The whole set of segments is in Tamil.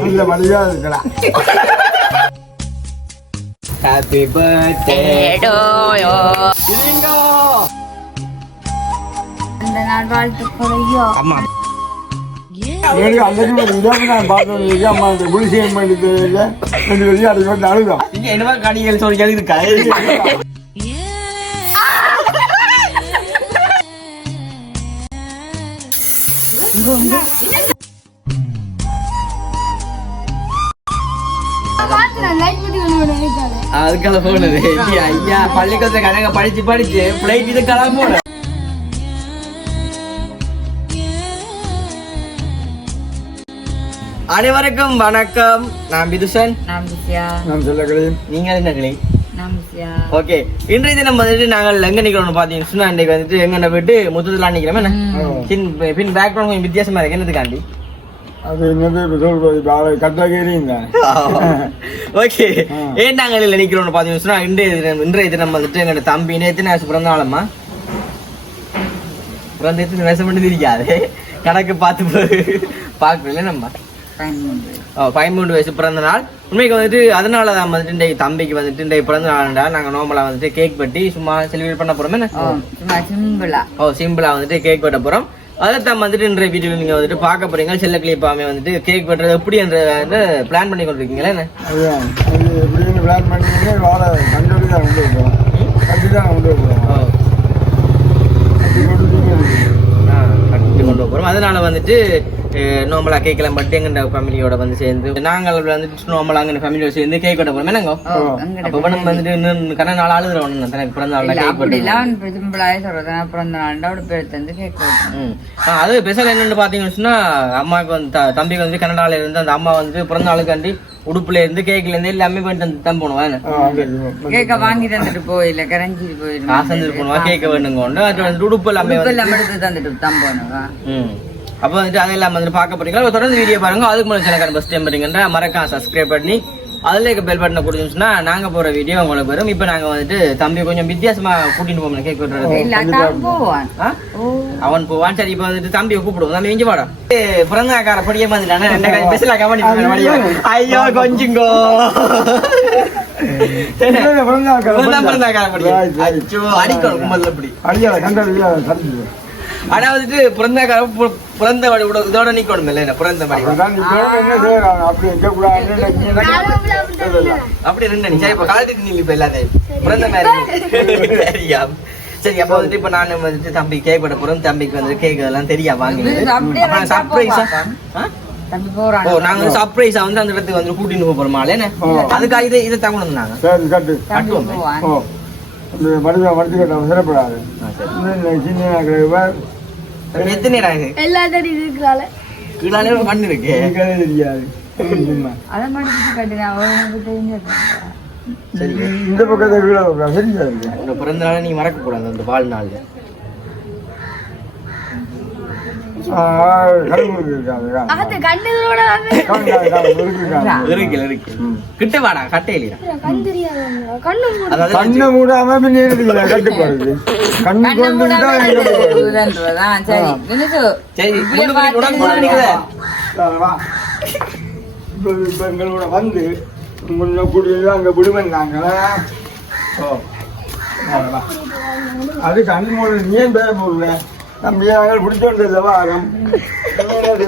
நல்ல வழியா இருக்கலாம் ஹாப்பி பர்த்டே அந்த நாள் வாழ்த்துக்களையோ அம்மா. ஒரு நான் பார்த்தது அம்மா இந்த குளிசையம் பண்ணிட்டு ரெண்டு வெளியே வந்து அழுதோம் இங்க என்னமா கடிகள் சொல்லி இருக்கா அதுக்காக போனது ஐயா பள்ளிக்கூடத்தை கணக்க படிச்சு படிச்சு பிளைட் இது கிளம்ப போன அனைவருக்கும் வணக்கம். நான் விதுஷன் நான் சொல்லக்கலையும் நீங்கள் என்ன கிளை? ஓகே. இன்றைய தினம் வந்துட்டு நாங்கள் எங்க நிக்கிறோம்னு பாத்தீங்கன்னா சொன்னா இன்னைக்கு வந்துட்டு எங்க விட்டு முத்தத்துல நிக்கிறோம் என்ன? பின் பின் பேக்ரவுண்ட் கொஞ்சம் வித்தியாசமா இருக்கு. என்னதுக்காண்டி? அது என்னது சொல்றது? ஓகே. ஏன் நாங்கள் இல்லை நிக்கிறோம்னு பாத்தீங்கன்னா சொன்னா இன்றைய தினம் இன்றைய தினம் வந்துட்டு எங்க தம்பி நேத்து நான் பிறந்த நாளம்மா பிறந்த எத்தனை வயசு மட்டும் தெரியாது கணக்கு பார்த்து பார்க்கல நம்ம. ஓ, பதிமூன்று வயசு பிறந்த நாள் உண்மைக்கு வந்துட்டு அதனால தான் வந்துட்டு இன்றைக்கு தம்பிக்கு வந்துட்டு இன்றைக்கு பிறந்த நாள்டா நாங்கள் நார்மலாக வந்துட்டு கேக் வெட்டி சும்மா செலிப்ரேட் பண்ண போறோம் என்ன? சும்மா சிம்பிளா. ஓ சிம்பிளா வந்துட்டு கேக் வெட்ட போறோம் அதைத்தான் வந்துட்டு இன்றைய வீடியோ நீங்க வந்துட்டு பார்க்க போறீங்க. செல்ல கிளிப்பாமே வந்துட்டு கேக் வெட்டுறது எப்படி என்ற பிளான் பண்ணி கொண்டிருக்கீங்களா என்ன? அதுதான் அது பிளான் பண்ணி வாழை கண்டோடி தான் கொண்டு போகிறோம் கட்டி தான் கொண்டு போகிறோம் ஓ கட்டி கொண்டு ஆ, கட்டி கொண்டு போறோம். அதனால வந்துட்டு நார்மலா கேக் எல்லாம் பட்டு எங்க ஃபேமிலியோட வந்து சேர்ந்து நாங்கள் வந்துட்டு நார்மலா அங்க ஃபேமிலியோட சேர்ந்து கேக் வெட்ட போறோம். என்னங்க? அப்ப நம்ம வந்துட்டு இன்னும் கண்ண நாள் ஆளுதுறோம் தனக்கு பிறந்த இல்ல கேக் அப்படி வெட்டணும் எல்லாம் சிம்பிளாவே சொல்றது நான் பிறந்த நாள் அப்படி பேர் தந்து. ஆ, அது ஸ்பெஷல் என்னன்னு பாத்தீங்கன்னு சொன்னா அம்மாவுக்கு வந்து தம்பிக்கு வந்து கனடால இருந்து அந்த அம்மா வந்து பிறந்த நாளுக்காண்டி உடுப்புல இருந்து கேக்ல இருந்து எல்லாமே வந்து தான் போனோம். கேக்க வாங்கி தந்துட்டு போயில கரைஞ்சிட்டு போயிடும் காசு வந்து போனோம். கேட்க வேணுங்க கொண்டு அது வந்து உடுப்பு எல்லாமே வந்து எல்லாம் எடுத்து தந்துட்டு தான் போனவா. அப்ப வந்துட்டு அதெல்லாம் வந்து பார்க்க போறீங்களா? தொடர்ந்து வீடியோ பாருங்க. அதுக்கு முன்னாடி சேனல் ஃபஸ்ட் டைம் பாத்தீங்கன்னா மறக்காம சப்ஸ்கிரைப் பண்ணி அதுல இருக்க பெல் பட்டனை கொடுத்துச்சுன்னா நாங்க போற வீடியோ உங்களுக்கு வரும். இப்ப நாங்க வந்துட்டு தம்பி கொஞ்சம் வித்தியாசமா கூட்டிட்டு போகணும் கேக் வெட்டுறது. இல்ல அதான் போவான். ஆ? ஓ. அவன் போவான். சரி இப்ப வந்துட்டு தம்பியை கூப்பிடுவோம். தம்பி இஞ்சி வாடா. பிறந்தாக்கார படிய கை பெசலா கவனி ஐயோ. கொஞ்சிங்கோ. பிறந்தாக்கார படி. Right, right. அச்சோ அடிக்கணும் அப்படி அடியாத கண்டோடி கடிச்சு ஆனா வந்துட்டு பிறந்த வழி கூட இதோட நிக்கணும் இல்ல பிறந்த வழி அப்படி இருக்கக்கூடாது அப்படி ரெண்டு நீ சரி இப்ப கலட்டிட்டு நீ இப்ப எல்லாத்தையும். பிறந்த மாதிரி சரியா சரி அப்ப வந்துட்டு இப்ப நான் வந்துட்டு தம்பி கேக் போட போறோம். தம்பிக்கு வந்து கேக் எல்லாம் தெரியா வாங்கினது. சர்ப்ரைஸா போவான். தம்பி போறான். ஓ நாங்க வந்து சர்ப்ரைஸா வந்து அந்த இடத்துக்கு வந்து கூட்டிட்டு போறோம் மாலை என்ன? அதுக்காக இதை இதை தகவல் நாங்க. கட்டுவோம். கட்ட அவசரப்படாது. சின்ன எத்தனை ஆகுது எல்லாத்தையும் இருக்கிறாள். கீழாலே இருக்கு. எனக்கே தெரியாது. அதை மட்டும் கட்டினா அவனுக்கு தெரிஞ்சது இந்த பக்கத்தை கீழே வைக்கலாம். சரியா இருக்கு உங்க பிறந்த நாளை நீ மறக்க கூடாது அந்த வாழ்நாள்ல ஆ, கடவுள் இருக்காங்க அது கண்டதோட இருக்கு இருக்கு கிட்ட வாடா கட்டை இல்லையா கண் தெரியாது? கண்ணு கண்ணை மூடாம பின்ன இருக்குல்ல கட்டுப்பாடு கண்ணு கண்ணை. சரி எங்களோட வந்து முன்ன குடியில் அங்கே விடுவேன் நாங்களா? ஓ வா, வா. அது கண் மூட நீ ஏன் பயப்படுற நம்ம நாங்கள் பிடிச்சோண்டு உனக்கு,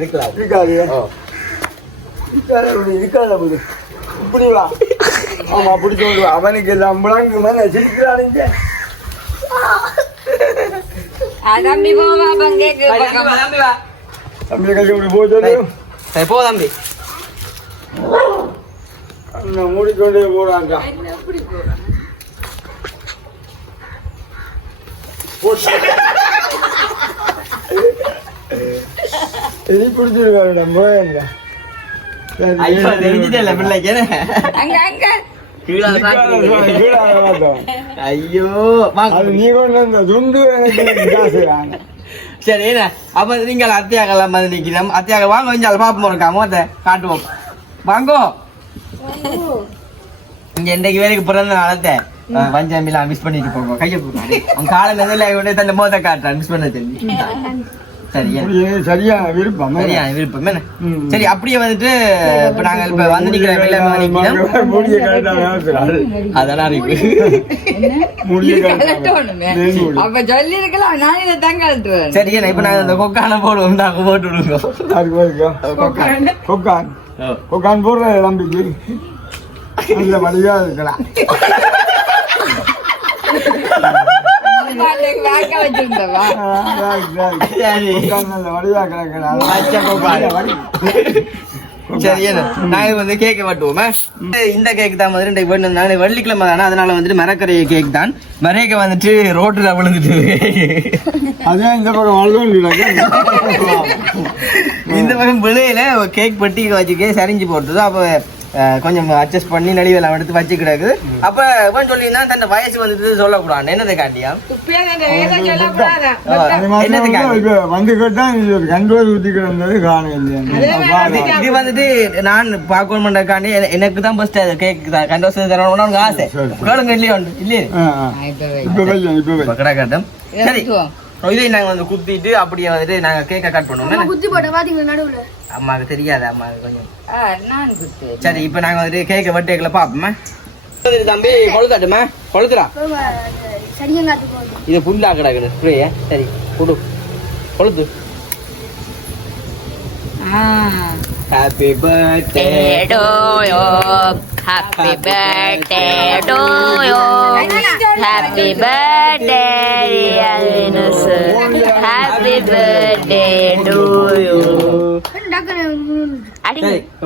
இருக்கலாம். இருக்காது. இருக்காது இப்படி வா. ஆமா பிடிச்சோண்டு அவனுக்கு எல்லாம் முழங்கு மேலே சிரிக்கிறானுங்க ஆ, தம்பி போவா சரி, தம்பி வா, தம்பி வா. தம்பி கட்சி இப்படி போய் சொல்லியும் சரி, போ தம்பி. போறாங்க? எதி பிடிச்சிருக்காரு நம்ம ஐயோ, தெரிஞ்சுட்டே இல்ல பிள்ளைக்கு, என்ன? அங்க அங்க. ஐயோ. சரி என்ன? அப்ப நீங்கள் அத்தியாகலாம் வந்து நிக்கிறோம் அத்தியாக வாங்க கொஞ்சம் பாப்போம் இருக்கா மோத்த காட்டுவோம். வாங்கோ. இங்க இன்றைக்கு வேலைக்கு பிறந்த நாளத்தை பஞ்சாமிலாம் மிஸ் பண்ணிட்டு போங்க. கையை போங்க அவன் காலம் எதில் விட தந்த மோத காட்டுறான். மிஸ் பண்ண தெரிஞ்சு சரி இது சரியான விருப்பம். விருப்பம். என்ன. சரி அப்படியே வந்துட்டு இப்ப நாங்க இப்ப வந்து நிக்கிறோம் முடிய கரெக்டாக அதெல்லாம் இருக்கு முடிய கலட்டணுமே அப்ப சொல்லி இருக்கலாம் நான் இதை தான் கலட்டுவேன் சரி என்ன இப்ப நாங்க இந்த கொக்கான போடுவோம். நாங்க போட்டு விடுங்க கொக்கான். கொக்கான். கொக்கான். போடுற நம்பிக்கை அந்த வழியா இருக்கலாம் வாக்க வச்சிருந்தவா ஆ, right, right. சரி கொக்கான் நல்ல வழியா கிடக்கலாம் பச்சை கொக்கான் சரி என்ன? நாங்க வந்து கேக்க மாட்டுவோமே இந்த கேக் தான் வந்து ரெண்டு வேணும். நாளை வெள்ளிக்கிழமை தானே அதனால வந்துட்டு மரக்கரை கேக் தான். மரேக்க வந்துட்டு ரோட்டுல விழுந்துட்டு. அதே இந்த பக்கம் வளர்ந்து இந்த பக்கம் விளையில கேக் பெட்டி வச்சுக்கே சரிஞ்சு போட்டுது அப்போ கொஞ்சம் அட்ஜஸ்ட் பண்ணி நடிவெல்லாம் எடுத்து வச்சு கிடக்குது அப்ப இவன் சொல்லியிருந்தான் தன் வயசு வந்துட்டு சொல்லக்கூடாது என்னதை காட்டியா? இது ஒரு கண்டோர் ஊத்தி கிடந்தது காண இல்லையா. இது வந்துட்டு நான் பார்க்கணும்ன்றக்காண்டி என- எனக்கு தான் ஃபர்ஸ்ட் கேக் கண்டோசம் தரணும்னு உனக்கு ஆசை. கேளுங்க இல்லையா உண்டு இல்லையே? இப்ப கிடக்கட்டும். சரி. இதை நாங்க வந்து குத்திட்டு அப்படியே வந்துட்டு நாங்க கேக்க கட் பண்ணுவோம். குத்தி போட்ட பாத்தீங்களா நடுவுல? அம்மாவுக்கு தெரியாது அம்மாவுக்கு கொஞ்சம். சரி இப்ப நாங்க வந்துட்டு கேக்க வெட்டேக்கல பாப்போமா? தம்பி கொளுத்தாட்டுமா கொளுத்துறா இது புல்லா கிடக்குது ஸ்ப்ரே சரி கொடு. கொளுத்து happy birthday Happy birthday to you. Happy birthday, dear Venus. Happy birthday to you.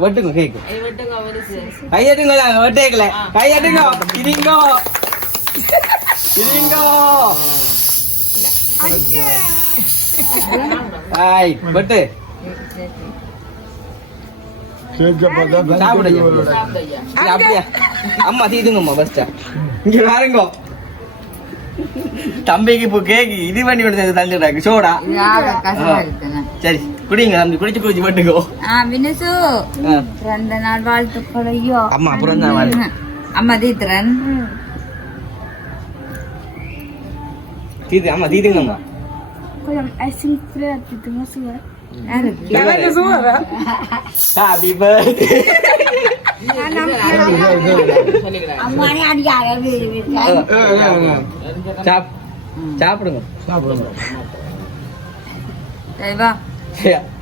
வெட்டுங்க கேக்கு கையெட்டுங்களா வெட்டேக்கல. கையெட்டுங்க இருங்கோ இருங்கோ ஹாய் வெட்டு. அம்மா தீதுங்கம்மா ஃபர்ஸ்ட் இங்க பாருங்க. தம்பிக்கு இப்போ கேக்கு இது பண்ணி கொடுத்தது தந்துட்டாங்க சோடா. சரி. குடிங்க தம்பி குடிச்சு குடிச்சு போட்டுக்கோ. ஆ வினசு. பிறந்த நாள் வாழ்த்துக்கள் ஐயோ அம்மா தான் வாழ்த்து. அம்மா தீத்துறன். தீது அம்மா தீதுங்கம்மா கொஞ்சம் ஐஸ்கிரீம் ஃப்ரீ ஆக்கிட்டுங்க சுவர் சாப்பிடுங்க. வா.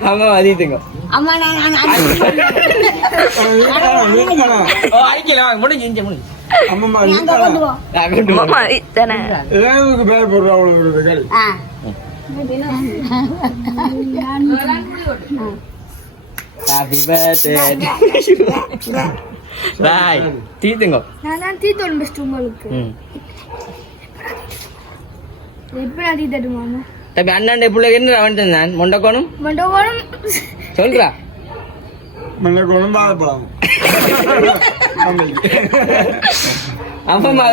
அம்மா அதீத்துங்க அம்மா நான் அடிக்கல வாங்க முடிஞ்சு இங்க முடிஞ்சு. வரேன். ஏதாவது பேர் போடுற அவ்வளவு களி ஆ. ஹாப்பி பர்த்டே ராய் தீத்துங்க நான் தான் தீத்தோடு பெஸ்ட் உங்களுக்கு. ம் எப்ப நான் தீத்தட்டு மாமா? தம்பி அண்ணாண்டே பிள்ளைக்கு என்ன வந்துட்டு நான்? மொண்டக்கோணும்? மண்டபம் சொல்றா. மண்ணை குணம் வாழைப்பழம். அம்மா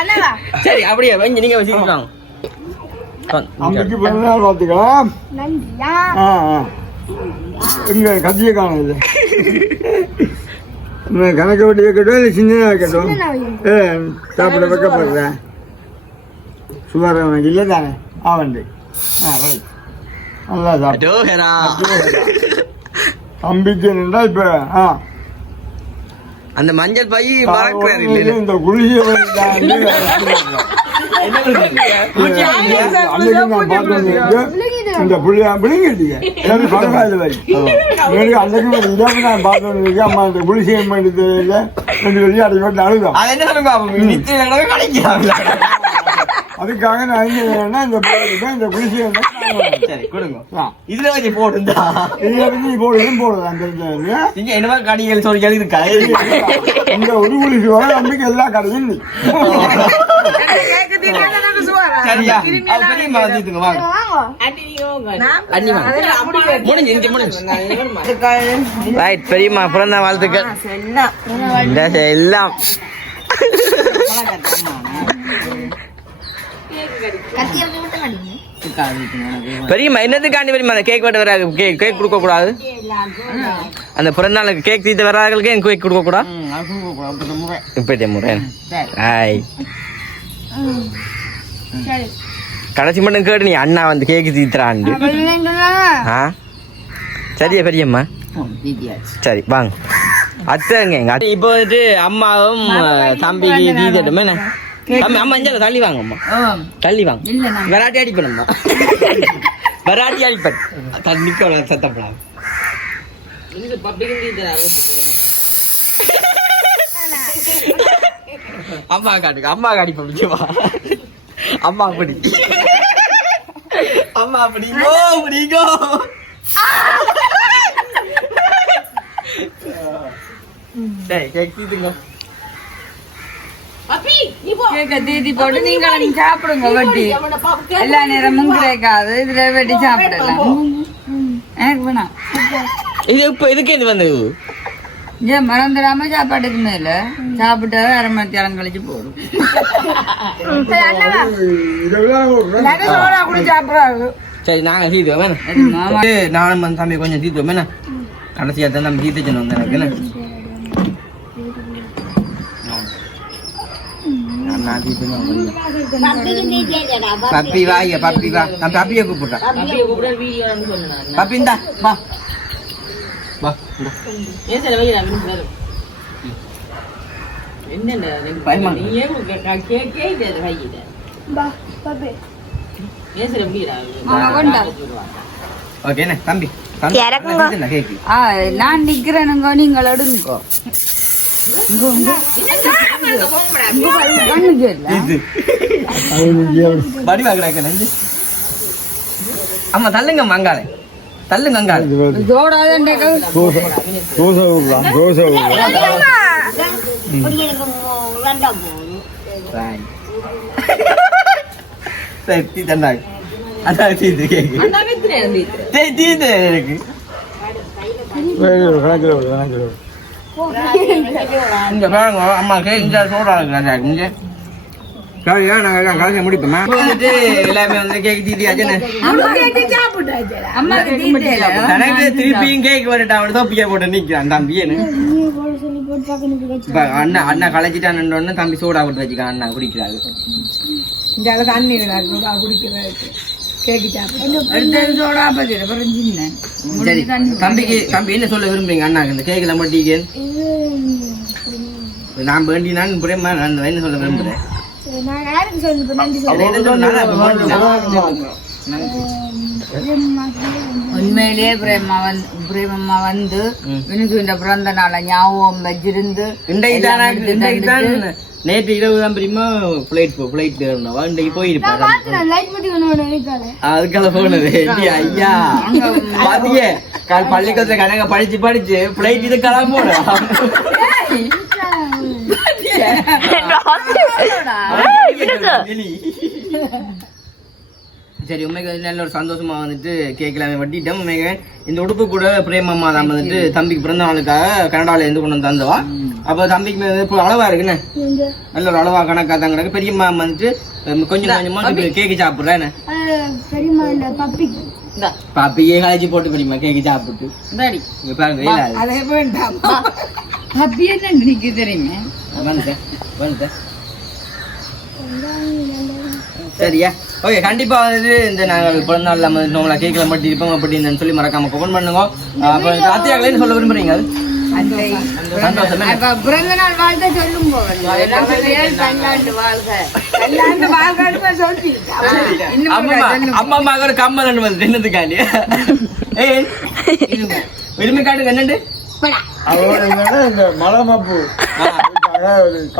அண்ணவா சரி அப்படியே வைங்க நீங்க வச்சுக்கலாம் அம்மைக்கு பிறந்த நாள் பார்த்துக்கலாம். இங்க கத்திய காணும் கணக்கு வட்டி வைக்கட்டும் இல்லை சின்னதாக வைக்கட்டும். சின்னதா வைங்க. ஏ சாப்பிட வைக்கப்படுறேன் சுமார் அவனுக்கு இல்லை தானே? ஆவண்டு ஆ ரைட் நல்லா சாப்பிட்டு தம்பிக்கு என்னடா இப்போ ஆ. அந்த மஞ்சள் பை மறக்கிறாரு இல்ல. இந்த குளிய இந்த புள்ளியா பிள்ளைங்க பரவாயில்ல வை எனக்கு அன்னைக்கு இதாக நான் பார்த்தேன் அம்மா இந்த பண்ணி தெரியல. ரெண்டு வெளியே அடை போட்டு அதுக்காக நான் என்ன செய்யறேன்னா இந்த பிள்ளைகிட்ட இந்த சரி கொடுங்க. இதுல வச்சு போட்டுந்தா இது வரைக்கும் போடுறதும் போடுறேன் தெரிஞ்சது நீங்க என்னமா கடிகள் சொல்லி இருக்கா இந்த ஒரு குளிசை வர நம்பிக்கை எல்லா கடையும் நீ. சரியா? அது பெரியம்மா வந்துட்டுங்க வாங்க. இங்க பெரியம்மா பிறந்த வாழ்த்துக்கள். இந்த எல்லாம் பெரியம்மா என்னத்துக்காண்டி பெரியம்மா அந்த கேக் வெட்ட வர கேக் கேக் கொடுக்க கூடாது அந்த பிறந்த நாளுக்கு கேக் தீத்த வராங்களுக்கு என் கேக் கொடுக்க கூடாது இப்படி முறை ஹாய் கடைசி மட்டும் கேட்டு நீ அண்ணா வந்து கேக்கு தீத்துறாண்டு ஆ? சரியா பெரியம்மா? சரி வாங்க. அத்தைங்க இப்போ வந்துட்டு அம்மாவும் தம்பிக்கு தீத்தட்டுமே என்ன? அம்மா இங்கே தள்ளி வாங்க அம்மா தள்ளி வாங்க. வெராட்டி அடிப்பணும்மா. வெராட்டி அடிப்பன். தண்ணிக்கு சத்தப்படாது. அம்மா காட்டுக்கு அம்மா காடிப்ப முக்கியமா அம்மா அப்படி. அம்மா அப்படிங்கோ அப்படிங்கோ டேய் கேக்குதுங்க. கேக்க தீதி போட்டு நீங்களும் சாப்பிடுங்க வட்டி. எல்லா நேரமும் கிடைக்காது இதுல வெட்டி சாப்பிடலாம் எனக்கு வேணாம் இது இப்போ இதுக்கு இது வந்தது? ஏன் மறந்துடாம சாப்பாட்டுக்கு மேல. சாப்பிட்டு அரை மணி நேரம் கழிச்சு போடும் இதெல்லாம் ஒரு சோடா கூட சாப்பிடாது. சரி நாங்கள் தீத்துவோம் நானும் தம்பி கொஞ்சம் தீத்துவோம் கடைசியாக தான் நம்ம தீத்துச்சு வந்து எனக்கு என்ன நான் நான் தீத்துன்னு பப்பி வா ஐயா பப்பி வா. நான் பப்பியை கூப்பிடுறேன். பப்பி இந்தா வா. ஓகே தம்பி? நான் நிக்கிறேனுங்க நீங்கள் எடுங்கோ. அம்மா இங்க. மங்கால பாருங்க, கண்ணுக்கு இல்ல. தள்ளுங்க மங்காளே தள்ளுங்க அங்காளே தோசை தோசை தோசை விடலாம் சரி தீ தந்தாங்க அதான் தீத்து கேக்கு டேய் எனக்கு கணக்கில் கணக்கில் இங்க பாருங்க அம்மா கே இங்க சோடா இருக்கிறாங்க இங்க சரியா நாங்க எல்லாம் கலைஞ்ச முடிப்போமா? வந்துட்டு எல்லாமே வந்து கேக் தீத்தி ஆச்சுன்னு அம்மாக்கு தீட்டே இல்ல. தனக்கு திருப்பியும் கேக் வரட்டா அவனு தொப்பிக்க போட்டு நிக்கிறான் தம்பியன்னு போட சொல்லி போட்டு பார்க்கணும் இப்ப அண்ணா அண்ணா கலைச்சிட்டான்னு தம்பி சோடா போட்டு வச்சுக்கான் அண்ணா குடிக்கிறாரு. எடுத்து சோடா பத்தி அப்புறம் சின்ன. சரி தம்பிக்கு தம்பி என்ன சொல்ல விரும்புறீங்க? அண்ணாக்கு இந்த கேக்கில் மட்டும் இது நான் வேண்டி நான் பிரேமா நான் என்ன சொல்ல விரும்புறேன்? நான் உண்மையிலேயே பிரேமா வந்து பிரேமம்மா வந்து. எனக்கு இந்த பிறந்த நாளை ஞாபகம் வச்சிருந்து நேற்று இரவு தான் தெரியுமா ஃப்ளைட் போ ஃப்ளைட் ஏறினவா இன்றைக்கு போயிருப்பா. நான் லைட் பத்தி ஒன்று இருக்காளே அதுக்காக போனது. ஐயா? பாத்திய கால் பள்ளிக்கூடத்துல கணக்க படிச்சு படிச்சு ஃப்ளைட் இது கிளம்போட சரி உண்மைக்கு வந்து நல்ல ஒரு சந்தோஷமா வந்துட்டு கேட்கலாமே. வட்டிட்டோம் உண்மைக்கு இந்த உடுப்பு கூட பிரேமம்மா தான் வந்துட்டு தம்பிக்கு பிறந்த நாளுக்காக கனடால இருந்து கொண்டு வந்து தந்தவா? அப்ப தம்பிக்கு இப்போ அளவா இருக்குன்னு இங்க நல்ல ஒரு அளவா கணக்கா தான் கிடக்கு. பெரியம்மா வந்துட்டு கொஞ்சம் கொஞ்சமா கேக்கு சாப்பிடுறேன் பாப்பியே கழிச்சு போட்டு பெரியம்மா கேக்கு சாப்பிட்டு பாருங்க வந்துட்டேன் சரியா? ஓகே கண்டிப்பா வந்து இந்த நாங்கள் பிறந்த நாள் நம்ம நம்மள கேட்கல மட்டும் இருப்போம் அப்படின்னு சொல்லி மறக்காம கமெண்ட் பண்ணுங்க. அப்ப ராத்தியாங்களே சொல்ல விரும்புறீங்க அது? பிறந்த நாள் சொல்லும் அம்மா ஒரு கம்மல் வந்து என்னதுக்காண்டி ஏய் விரும்பி காட்டுங்க என்னண்டு? மலை மப்பு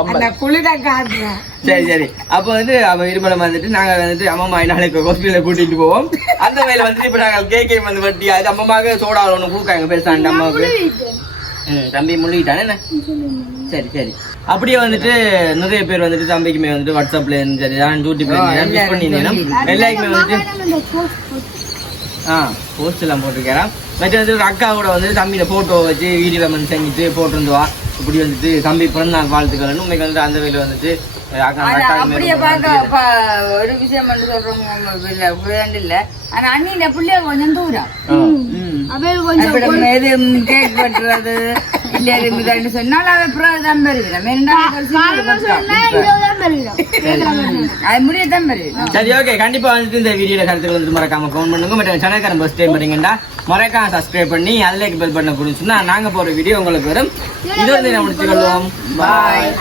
அந்த குளிர காட்டுல சரி சரி. அப்போ வந்து அவ இருமலம் வந்துட்டு நாங்க வந்துட்டு அம்மா நாளைக்கு ஹாஸ்பிட்டல கூட்டிட்டு போவோம். அந்த வேலை வந்துட்டு இப்ப நாங்க கேக்கே வந்து வட்டி அது அம்மாவுக்கு சோடா ஒன்று கொடுக்காங்க பேசாண்டு அம்மாவுக்கு. தம்பி முழுகிட்டானே சரி சரி. அப்படியே வந்துட்டு நிறைய பேர் வந்துட்டு தம்பிக்குமே வந்துட்டு வாட்ஸ்அப்ல இருந்து சரி நான் இருந்து மிஸ் பண்ணியிருந்தேன் எல்லாருக்குமே வந்துட்டு ஆ போஸ்ட் எல்லாம் போட்டிருக்கிறேன் மற்ற வந்து ஒரு அக்கா கூட வந்து தம்பியில போட்டோ வச்சு வீடியோ வந்து செஞ்சுட்டு போட்டிருந்துவா. இப்படி வந்துட்டு தம்பி பிறந்த நாள் வாழ்த்துக்கள் உண்மைக்கு வந்து அந்த வேலை வந்துட்டு அப்படியே பார்க்க ப- ஒரு விஷயம் சொல்றோம் இல்ல. ஆனா அண்ணின பிள்ளைய கொஞ்சம் தூரம். கேக் வெட்டுறது இல்லையா சொன்னால் அவ அப்புறம் தான் பெறுகிறோம் சரி ஓகே கண்டிப்பா வந்துட்டு இந்த வீடியோல கருத்துக்கள் வந்துட்டு மறக்காம கவுண்ட் பண்ணுங்க. மற்றும் சேனல்காரன் ஃபர்ஸ்ட் டைம் வரீங்கன்னா மறக்காம சப்ஸ்கிரைப் பண்ணி அதுல பெல் பண்ண கொடுத்துன்னா நாங்க போற வீடியோ உங்களுக்கு வரும். இது வந்து நான் முடிச்சுக்கொள்வோம் பாய்